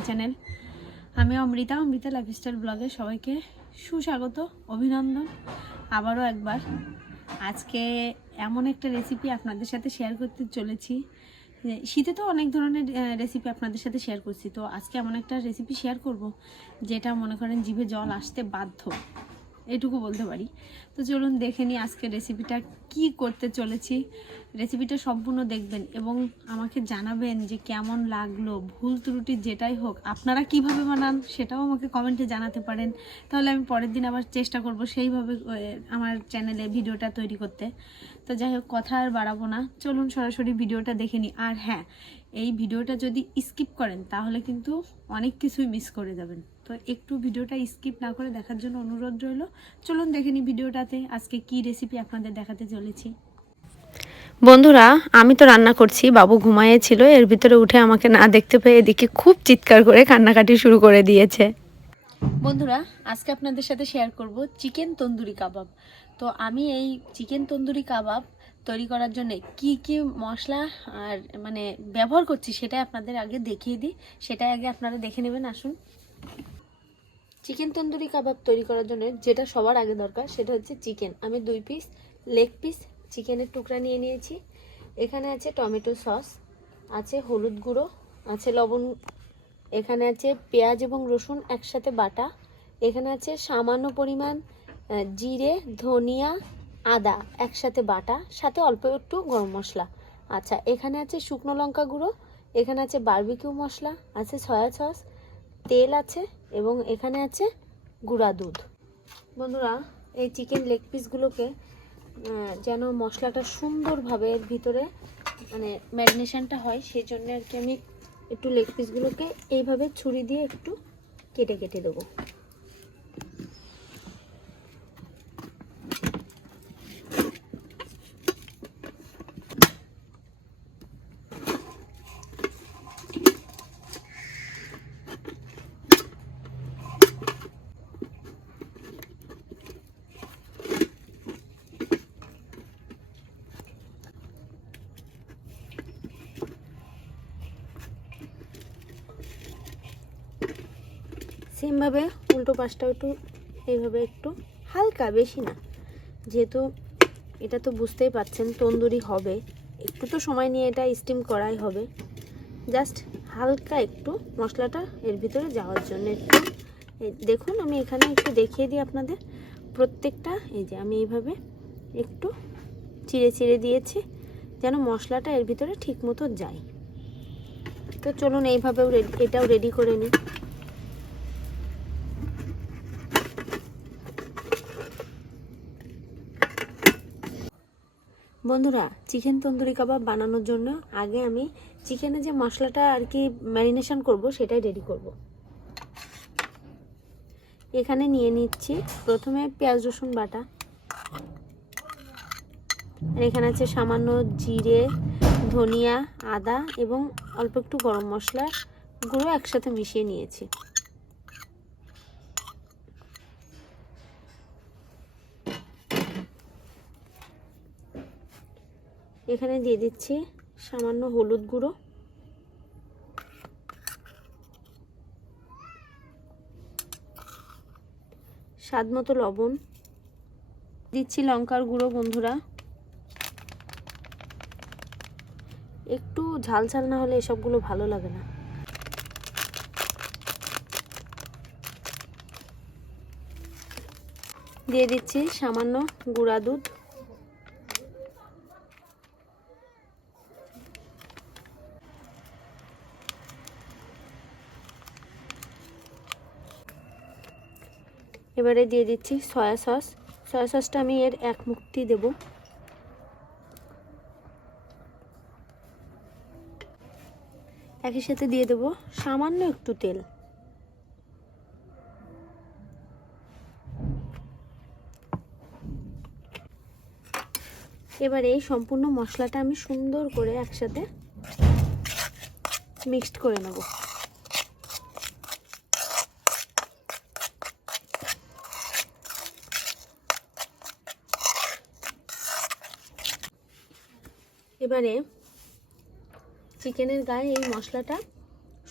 My channel. আমি Amrita lifestyle ব্লগে সবাইকে সুস্বাগত, অভিনন্দন। আবারও একবার আজকে এমন একটা রেসিপি আপনাদের সাথে শেয়ার করতে চলেছি। শীতে তো অনেক ধরনের রেসিপি আপনাদের সাথে শেয়ার করছি, তো আজকে এমন একটা রেসিপি শেয়ার করব যেটা মনে করেন জিভে জল আসতে বাধ্য, এটুকু বলতে পারি। তো চলুন দেখে নিই আজকে রেসিপিটা কি করতে চলেছি। রেসিপিটা সম্পূর্ণ দেখবেন এবং আমাকে জানাবেন যে কেমন লাগলো। ভুল ত্রুটি যেটাই হোক আপনারা কিভাবে বানান সেটাও আমাকে কমেন্টে জানাতে পারেন, তাহলে আমি পরের দিন আবার চেষ্টা করব সেইভাবে আমার চ্যানেলে ভিডিওটা তৈরি করতে। তো যাই হোক, কথা আর বাড়াবো না, চলুন সরাসরি ভিডিওটা দেখে নিই। আর হ্যাঁ, এই ভিডিওটা যদি স্কিপ করেন তাহলে কিন্তু অনেক কিছুই মিস করে যাবেন, তো একটু ভিডিওটা স্কিপ না করে দেখার জন্য অনুরোধ রইল। চলুন দেখে নিই ভিডিওটাতে আজকে কি রেসিপি আপনাদের দেখাতে চলেছি। বন্ধুরা, আমি তো রান্না করছি, বাবু ঘুমাইয়েছিল, এর ভিতরে উঠে আমাকে না দেখতে পেয়ে এদিকে খুব চিৎকার করে কান্নাকাটি শুরু করে দিয়েছে। বন্ধুরা, আজকে আপনাদের সাথে শেয়ার করব চিকেন তন্দুরি কাবাব। তো আমি এই চিকেন তন্দুরি কাবাব তৈরি করার জন্য কি কি মশলা আর ব্যবহার করছি সেটাই আপনাদের আগে দেখিয়ে দিই, সেটাই আগে আপনারা দেখে নেবেন। আসুন। চিকেন তন্দুরি কাবাব তৈরি করার জন্য যেটা সবার আগে দরকার সেটা হচ্ছে চিকেন। আমি 2 পিস লেগ পিস চিকেনের টুকরা নিয়ে নিয়েছি। এখানে আছে টমেটো সস, আছে হলুদ গুঁড়ো, আছে লবণ, এখানে আছে পেঁয়াজ এবং রসুন একসাথে বাটা, এখানে আছে সামান্য পরিমাণ জিরে, ধনিয়া, আদা একসাথে বাটা, সাথে অল্প একটু গরম মশলা। আচ্ছা, এখানে আছে শুকনো লঙ্কা গুঁড়ো, এখানে আছে বারবিকিউ মশলা, আছে সয়া সস, তেল আছে এবং এখানে আছে গুঁড়া দুধ। বন্ধুরা, এই চিকেন লেগ পিসগুলোকে যেন মশলাটা সুন্দরভাবে এর ভিতরে ম্যারিনেশনটা হয়, সেই জন্য আর কি আমি একটু লেগ পিসগুলোকে এইভাবে ছুরি দিয়ে একটু কেটে কেটে দেবো। সেমভাবে উল্টো পাশটাও একটু এইভাবে একটু হালকা, বেশি না, যেহেতু এটা তো বুঝতেই পাচ্ছেন তন্দুরি হবে, একটু তো সময় নিয়ে এটা স্টিম করাই হবে। জাস্ট হালকা একটু মশলাটা এর ভিতরে যাওয়ার জন্য একটু দেখুন, আমি এখানে একটু দেখিয়ে দিই আপনাদের প্রত্যেকটা। এই যে আমি এইভাবে একটু চিড়ে চিড়ে দিয়েছি যেন মশলাটা এর ভিতরে ঠিক মতো যায়। তো চলুন এইভাবেও এটাও রেডি করে নিই। বন্ধুরা, চিকেন তন্দুরি কাবাব বানানোর জন্য আগে আমি চিকেনের যে মশলাটা আর কি ম্যারিনেশন করব সেটাই রেডি করব। এখানে নিয়ে নিচ্ছি প্রথমে পেঁয়াজ রসুন বাটা, আর এখানে আছে সামান্য জিরে, ধনিয়া, আদা এবং অল্প একটু গরম মশলা গুঁড়ো একসাথে মিশিয়ে নিয়েছি। এখানে দিয়ে দিচ্ছি সামান্য হলুদ গুঁড়ো, স্বাদ মতো লবণ, দিচ্ছি লঙ্কার গুঁড়ো। বন্ধুরা, একটু ঝাল ঝাল না হলে এসবগুলো ভালো লাগে না। দিয়ে দিচ্ছি সামান্য গুঁড়া দুধ, এবারে দিয়ে দিচ্ছি সয়া সস। সয়া সসটা আমি এর 1 মুঠি দেব। একই সাথে দিয়ে দেব সামান্য একটু তেল। এবারে এই সম্পূর্ণ মশলাটা আমি সুন্দর করে একসাথে মিক্সড করে নেব। এবারে চিকেনের গায়ে এই মশলাটা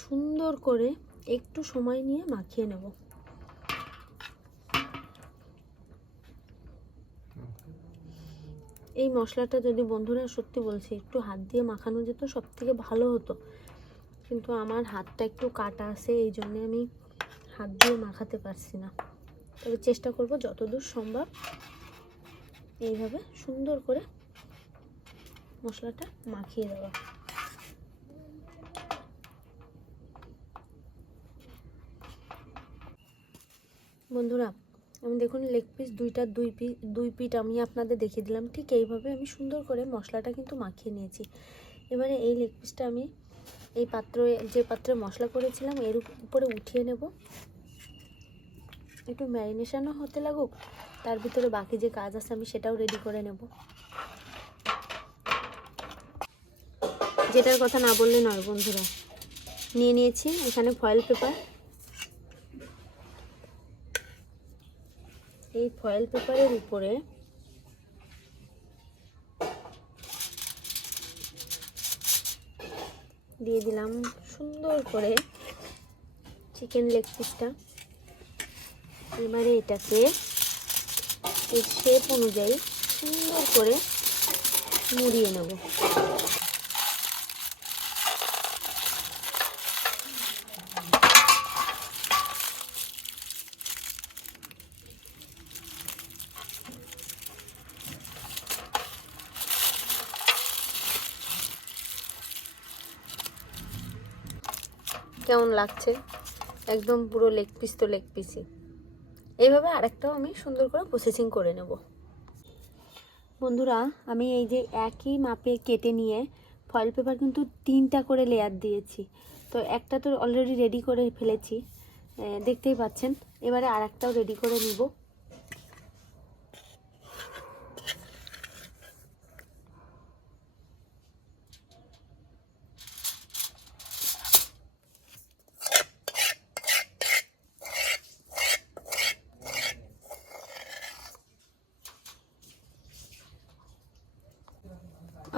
সুন্দর করে একটু সময় নিয়ে মাখিয়ে নেব। এই মশলাটা যদি বন্ধুরা সত্যি বলছি একটু হাত দিয়ে মাখানো যেত সব থেকে ভালো হতো, কিন্তু আমার হাতটা একটু কাটা আছে, এই জন্য আমি হাত দিয়ে মাখাতে পারছি না। তবে চেষ্টা করব যতদূর সম্ভব এইভাবে সুন্দর করে মশলাটা মাখিয়ে দেওয়া। বন্ধুরা আমি দেখুন লেগ পিস দুই পিঠ আমি আপনাদের দেখিয়ে দিলাম, ঠিক এইভাবে আমি সুন্দর করে মশলাটা কিন্তু মাখিয়ে নিয়েছি। এবারে এই লেগ পিসটা আমি এই যে পাত্রে মশলা করেছিলাম এর উপরে উঠিয়ে নেব। একটু ম্যারিনেশনও হতে লাগুক, তার ভিতরে বাকি যে কাজ আছে আমি সেটাও রেডি করে নেব। যেটার কথা না বললে নয় বন্ধুরা, নিয়ে নিয়েছি এখানে ফয়েল পেপার। এই ফয়েল পেপারের উপরে দিয়ে দিলাম সুন্দর করে চিকেন লেগ পিসটা। এবারে এটাকে এই শেপ অনুযায়ী সুন্দর করে মুড়িয়ে নেব। কেমন লাগছে? একদম পুরো লেগ পিস তো লেগ পিসই। এইভাবে আরেকটাও আমি সুন্দর করে প্রসেসিং করে নেব। বন্ধুরা আমি এই যে একই মাপে কেটে নিয়ে ফয়েল পেপার কিন্তু 3টা করে লেয়ার দিয়েছি, তো একটা তো অলরেডি রেডি করে ফেলেছি, দেখতেই পাচ্ছেন। এবারে আরেকটাও রেডি করে নিব।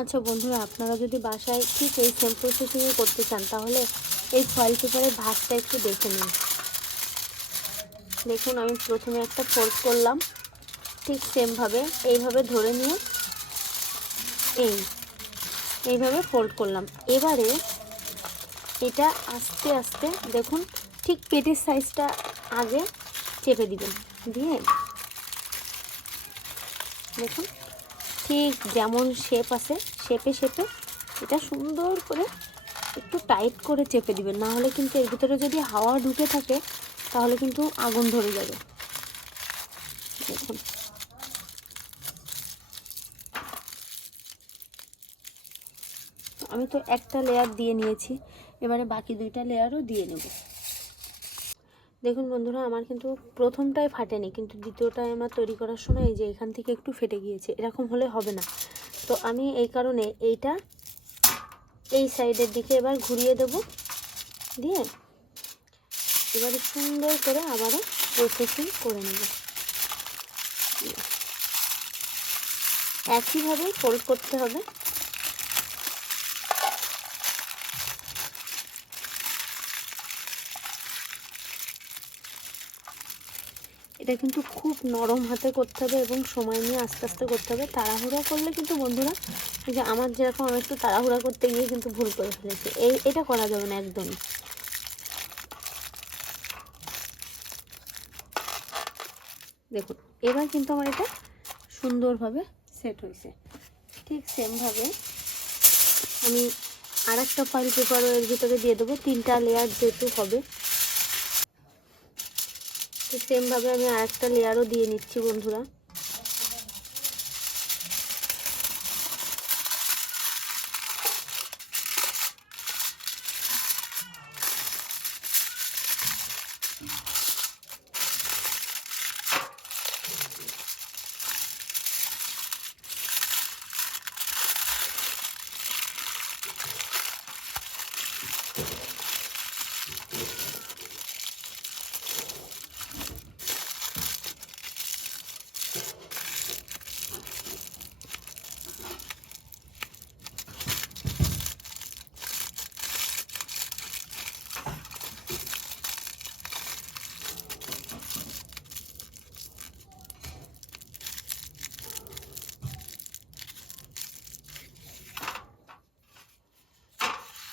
আচ্ছা বন্ধুরা, আপনারা যদি বাসায় ঠিক এই সেম প্রসেসিংয়ে করতে চান তাহলে এই ফয়েল পেপারের ভাঁজটা একটু দেখে নিন। দেখুন আমি প্রথমে একটা ফোল্ড করলাম, ঠিক সেমভাবে এইভাবে ধরে নিয়ে এইভাবে ফোল্ড করলাম। এবারে এটা আস্তে আস্তে দেখুন ঠিক পেটের সাইজটা আগে চেপে দিবেন, দিয়ে দেখুন ঠিক যেমন শেপ আছে শেপে এটা সুন্দর করে একটু টাইট করে চেপে দিবেন, না হলে কিন্তু এর ভিতরে যদি হাওয়া ঢুকে থাকে তাহলে কিন্তু আগুন ধরে যাবে। দেখুন আমি তো একটা লেয়ার দিয়ে নিয়েছি, এবারে বাকি 2টা লেয়ারও দিয়ে নেব। দেখুন বন্ধুরা আমার কিন্তু প্রথমটাই ফাটেনি, কিন্তু দ্বিতীয়টায় আমার তৈরি করার সময় এই যে এখান থেকে একটু ফেটে গিয়েছে, এরকম হলে হবে না। তো আমি এই কারণে এইটা এই সাইডের দিকে এবার ঘুরিয়ে দেব, দিয়ে এবারে সুন্দর করে আবারও প্রসেসিং করে নেব। একইভাবে ফোল্ড করতে হবে। এটা কিন্তু খুব নরম হাতে করতে হবে এবং সময় নিয়ে আস্তে আস্তে করতে হবে। তাড়াহুড়া করলে কিন্তু বন্ধুরা, এই যে আমার যেরকম আমি একটু তাড়াহুড়া করতে গিয়ে কিন্তু ভুল করে ফেলেছি, এটা করা যাবে না একদমই। দেখুন এবার কিন্তু আমার এটা সুন্দরভাবে সেট হয়েছে। ঠিক সেমভাবে আমি আরেকটা ফয়েল পেপারও এর ভিতরে দিয়ে দেবো, 3টা লেয়ার যেহেতু হবে। তো সেমভাবে আমি আরেকটা লেয়ারও দিয়ে নিচ্ছি বন্ধুরা।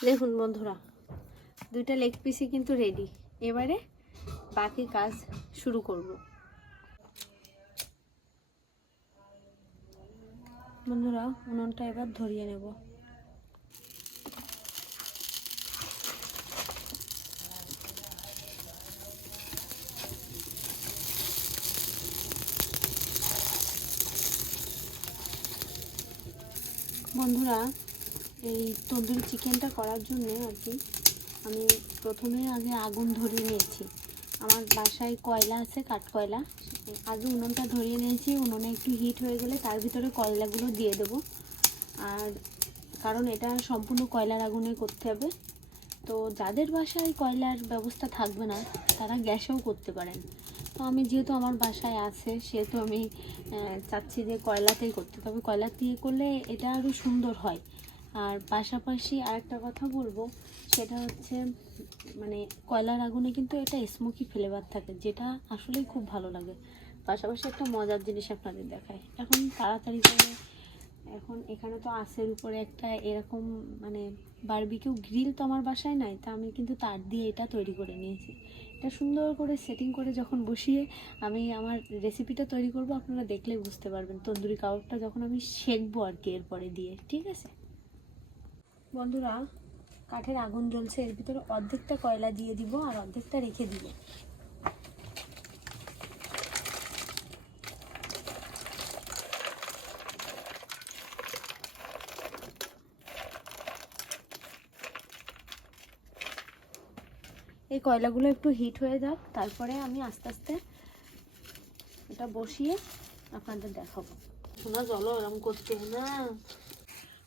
দেখুন বন্ধুরা, 2টা লেগ পিসই কিন্তু রেডি। এবারে বাকি কাজ শুরু করব। বন্ধুরা, উনুনটা এবার ধরিয়ে নেব। বন্ধুরা, এই তন্দুরি চিকেনটা করার জন্য আর কি আমি প্রথমে আগে আগুন ধরিয়ে নিয়েছি। আমার বাসায় কয়লা আছে, কাঠ কয়লা। আগে উনুনটা ধরিয়ে নিয়েছি। উনুনে একটু হিট হয়ে গেলে তার ভিতরে কয়লাগুলো দিয়ে দেবো। আর কারণ এটা সম্পূর্ণ কয়লার আগুনে করতে হবে। তো যাদের বাসায় কয়লার ব্যবস্থা থাকবে না তারা গ্যাসেও করতে পারেন। তো আমি যেহেতু আমার বাসায় আছে সেহেতু আমি চাচ্ছি যে কয়লাতেই করতে। তবে কয়লা দিয়ে করলে এটা আরও সুন্দর হয়। আর পাশাপাশি আরেকটা কথা বলবো, সেটা হচ্ছে মানে কয়লার আগুনে কিন্তু এটা স্মোকি ফ্লেভার থাকে, যেটা আসলেই খুব ভালো লাগে। পাশাপাশি একটা মজার জিনিস আপনাদের দেখায়। এখন তাড়াতাড়ি করে এখন এখানে তো আঁশের উপরে একটা এরকম মানে বারবিকিউ গ্রিল তো আমার বাসায় নাই, তা আমি কিন্তু তার দিয়ে এটা তৈরি করে নিয়েছি। এটা সুন্দর করে সেটিং করে যখন বসিয়ে আমি আমার রেসিপিটা তৈরি করব, আপনারা দেখলে বুঝতে পারবেন তন্দুরি কাবাবটা যখন আমি সেঁকবো আর কি এরপরে দিয়ে। ঠিক আছে বন্ধুরা, কাঠের আগুন জ্বলছে, এর ভিতরে অর্ধেকটা কয়লা দিয়ে দিব আর অর্ধেকটা রেখে দিব। এই কয়লাগুলো একটু হিট হয়ে যাক, তারপরে আমি আস্তে আস্তে এটা বসিয়ে আপনাদের দেখাবো। শোনা জলো এরকম করতে না।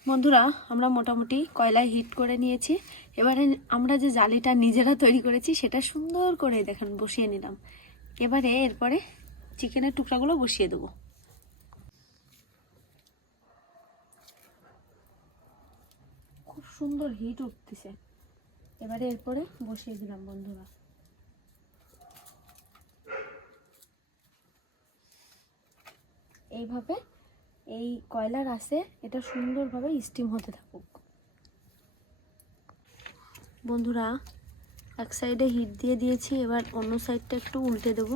বন্ধুরা, আমরা মোটামুটি কয়লায় হিট করে নিয়েছি। এবারে আমরা যে জালিটা নিজেরা তৈরি করেছি সেটা সুন্দর করে দেখেন বসিয়ে নিলাম। এবারে এরপরে চিকেনের টুকরাগুলো বসিয়ে দেবো। খুব সুন্দর হিট উঠতেছে। এবারে এরপরে বসিয়ে দিলাম বন্ধুরা। এইভাবে এই কয়লার আঁচে এটা সুন্দরভাবে স্টিম হতে থাকুক। বন্ধুরা, এক সাইডে হিট দিয়ে দিয়েছি, এবার অন্য সাইডটা একটু উল্টে দেব।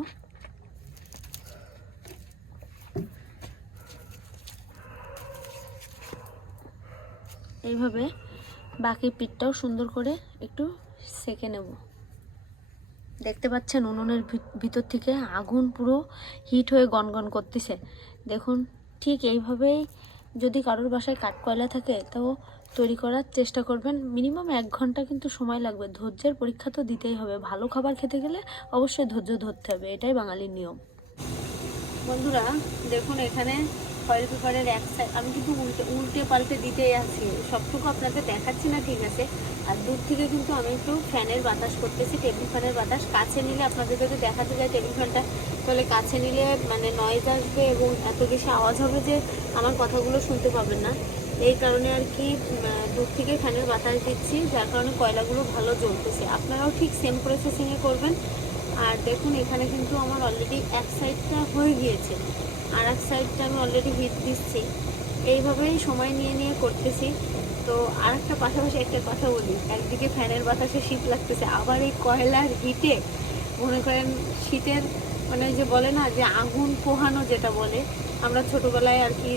এইভাবে বাকি পিঠটাও সুন্দর করে একটু সেঁকে নেব। দেখতে পাচ্ছেন উনুনের ভিতর থেকে আগুন পুরো হিট হয়ে গনগন করতেছে। দেখুন, ঠিক এইভাবেই যদি কারোর বাসায় কাঠ কয়লা থাকে তো তৈরি করার চেষ্টা করবেন। মিনিমাম 1 ঘন্টা কিন্তু সময় লাগবে। ধৈর্যের পরীক্ষা তো দিতেই হবে। ভালো খাবার খেতে গেলে অবশ্যই ধৈর্য ধরতে হবে, এটাই বাঙালির নিয়ম। বন্ধুরা দেখুন, এখানে ফয়েল পেপারের এক সাইড আমি কিন্তু উল্টে পাল্টে দিতেই আছি। সবটুকু আপনাদের দেখাচ্ছি না, ঠিক আছে। আর দূর থেকে কিন্তু আমি একটু ফ্যানের বাতাস করতেছি, টেবিল ফ্যানের বাতাস। কাছে নিলে আপনাদের যদি দেখাতে যায় টেবিল ফ্যানটা, তাহলে কাছে নিলে মানে নয়েজ আসবে এবং এত বেশি আওয়াজ হবে যে আমার কথাগুলো শুনতে পাবেন না। এই কারণে আর কি দূর থেকে ফ্যানের বাতাস দিচ্ছি, যার কারণে কয়লাগুলো ভালো জ্বলতেছে। আপনারাও ঠিক সেম প্রসেসিংয়ে করবেন। আর দেখুন, এখানে কিন্তু আমার অলরেডি এক সাইডটা হয়ে গিয়েছে, আর এক সাইডটা আমি অলরেডি হিট দিচ্ছি। এইভাবেই সময় নিয়ে নিয়ে করতেছি। তো আর একটা পাশাপাশি একটা কথা বলি, একদিকে ফ্যানের বাতাসে শীত লাগতেছে, আবার এই কয়লার হিটে মনে করেন শীতের মানে যে বলে না যে আগুন পোহানো যেটা বলে, আমরা ছোটোবেলায় আর কি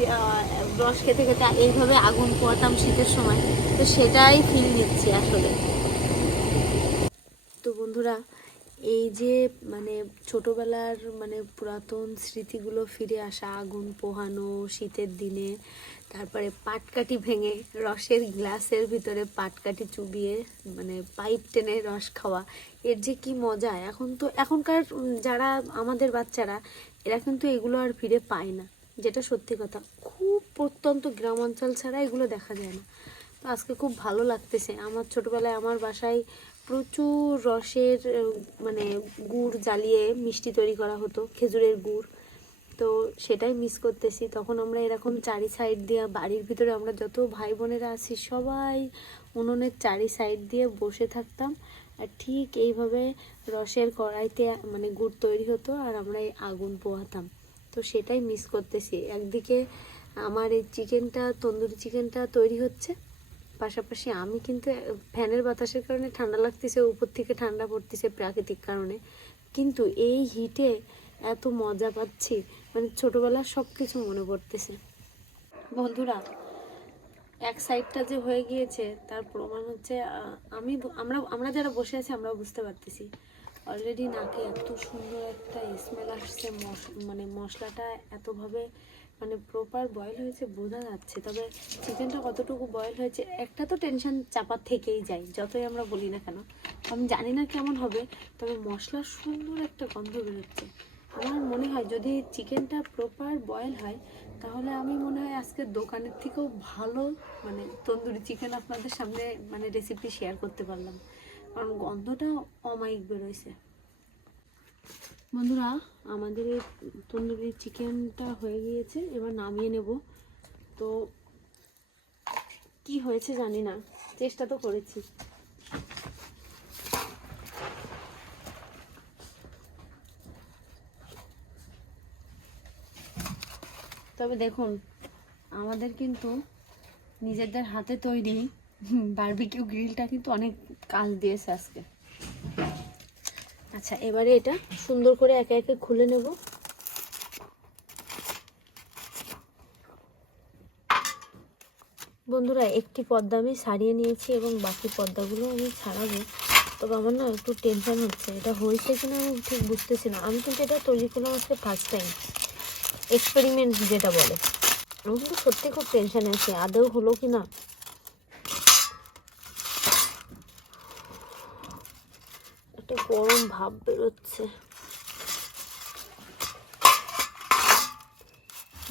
রস খেতে খেতে এইভাবে আগুন পোহাতাম শীতের সময়, তো সেটাই ফিল নিচ্ছি আসলে। তো বন্ধুরা, এই যে মানে ছোটোবেলার মানে পুরাতন স্মৃতিগুলো ফিরে আসা, আগুন পোহানো শীতের দিনে, তারপরে পাটকাঠি ভেঙে রসের গ্লাসের ভিতরে পাটকাঠি চুবিয়ে মানে পাইপ টেনে রস খাওয়া, এর যে কি মজা। এখন তো এখনকার যারা আমাদের বাচ্চারা, এরা কিন্তু এগুলো আর ফিরে পায় না, যেটা সত্যি কথা। খুব প্রত্যন্ত গ্রাম অঞ্চল ছাড়া এগুলো দেখা যায় না। তো আজকে খুব ভালো লাগতেছে। আমার ছোটোবেলায় আমার বাসায় প্রচুর রসের মানে গুড় জ্বালিয়ে মিষ্টি তৈরি করা হতো, খেজুরের গুড়। তো সেটাই মিস করতেছি। তখন আমরা এরকম চারি সাইড দিয়ে বাড়ির ভিতরে আমরা যত ভাই বোনেরা আছি সবাই উনুনের চারি সাইড দিয়ে বসে থাকতাম, আর ঠিক এইভাবে রসের কড়াইতে মানে গুড় তৈরি হতো আর আমরা এই আগুন পোহাতাম। তো সেটাই মিস করতেছি। একদিকে আমার এই চিকেনটা, তন্দুরি চিকেনটা তৈরি হচ্ছে, পাশাপাশি আমি কিন্তু ফ্যানের বাতাসের কারণে ঠান্ডা লাগতেছে, উপর থেকে ঠান্ডা পড়তেছে প্রাকৃতিক কারণে, কিন্তু এই হিটে এত মজা পাচ্ছি, মানে ছোটোবেলার সব কিছু মনে পড়তেছে। বন্ধুরা, এক সাইডটা যে হয়ে গিয়েছে তার প্রমাণ হচ্ছে আমরা যারা বসে আছি আমরা বুঝতে পারতেছি। অলরেডি নাকে এত সুন্দর একটা স্মেল আসছে, মানে মশলাটা এতভাবে মানে প্রপার বয়েল হয়েছে বোঝা যাচ্ছে। তবে চিকেনটা কতটুকু বয়েল হয়েছে একটা তো টেনশন চাপা থেকেই যায়, যতই আমরা বলি না কেন। আমি জানি না কেমন হবে, তবে মশলার সুন্দর একটা গন্ধ বেরোচ্ছে। আমার মনে হয় যদি চিকেনটা প্রপার বয়েল হয় তাহলে আমি মনে হয় আজকে দোকানের থেকেও ভালো মানে তন্দুরি চিকেন আপনাদের সামনে মানে রেসিপি শেয়ার করতে পারলাম, কারণ গন্ধটা অমায়িক বেরোইছে। বন্ধুরা, আমাদের এই তন্দুরি চিকেনটা হয়ে গিয়েছে, এবার নামিয়ে নেব। তো কি হয়েছে জানি না, চেষ্টা তো করেছি। তবে দেখুন, আমাদের কিন্তু নিজেদের হাতে তৈরি বারবিকিউ গ্রিলটা কিন্তু অনেক কাজ দিয়েছে আজকে। আচ্ছা, এবারে এটা সুন্দর করে একে একে খুলে নেব। বন্ধুরা, একটি পর্দা আমি ছাড়িয়ে নিয়েছি এবং বাকি পর্দাগুলো আমি ছাড়াবো। তবে আমার না একটু টেনশন হচ্ছে, এটা হয়েছে কিনা আমি ঠিক বুঝতেছি না। আমি কিন্তু এটা তৈরি করলাম আজকে ফার্স্ট টাইম, এক্সপেরিমেন্ট যেটা বলে। আমি কিন্তু সত্যি খুব টেনশনে আছি, আদৌ হলো কি না। একটা গরম ভাব বেরোচ্ছে,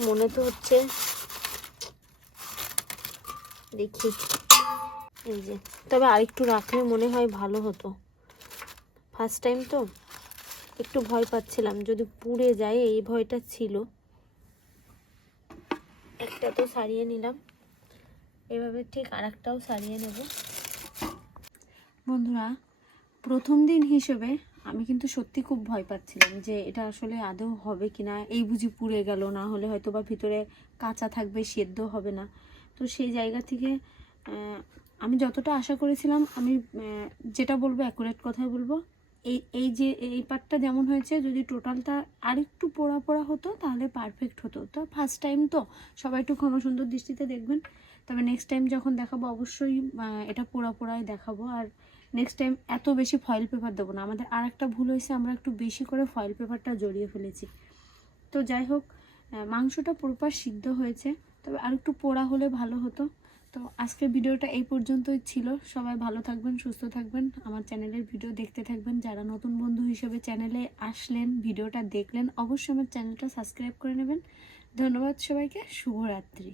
মনে তো হচ্ছে, দেখি এই যে। তবে আরেকটু রাখলে মনে হয় ভালো হতো, ফার্স্ট টাইম তো একটু ভয় পাচ্ছিলাম যদি পুড়ে যায়, এই ভয়টা ছিল। একটা তো সারিয়ে নিলাম, এভাবে ঠিক আরেকটাও সারিয়ে নেব। বন্ধুরা, প্রথম দিন হিসেবে আমি কিন্তু সত্যি খুব ভয় পাচ্ছিলাম যে এটা আসলে আদৌ হবে কিনা, এই বুঝি পুড়ে গেল, না হলে হয়তো বা ভিতরে কাঁচা থাকবে, সেদ্ধ হবে না। তো সেই জায়গা থেকে আমি যতটা আশা করেছিলাম, আমি যেটা বলবো অ্যাকুরেট কথাই বলবো, এই পার্টটা যেমন হয়েছে, যদি টোটালটা আরেকটু পোড়া পোড়া হতো তাহলে পারফেক্ট হতো। তো ফার্স্ট টাইম তো সবাই একটু ক্ষমা সুন্দর দৃষ্টিতে দেখবেন। তবে নেক্সট টাইম যখন দেখাবো অবশ্যই এটা পোড়া পোড়াই দেখাবো। আর নেক্সট টাইম এত বেশি ফয়েল পেপার দেবো না। আমাদের আর একটা ভুল হয়েছে, আমরা একটু বেশি করে ফয়েল পেপারটা জড়িয়ে ফেলেছি। তো যাই হোক, মাংসটা প্রপার সিদ্ধ হয়েছে, তবে আর একটু পোড়া হলে ভালো হতো। তো আজকের ভিডিওটা এই পর্যন্তই ছিল। সবাই ভালো থাকবেন, সুস্থ থাকবেন, আমার চ্যানেলের ভিডিও দেখতে থাকবেন। যারা নতুন বন্ধু হিসেবে চ্যানেলে আসলেন, ভিডিওটা দেখলেন, অবশ্যই আমার চ্যানেলটা সাবস্ক্রাইব করে নেবেন। ধন্যবাদ সবাইকে, শুভরাত্রি।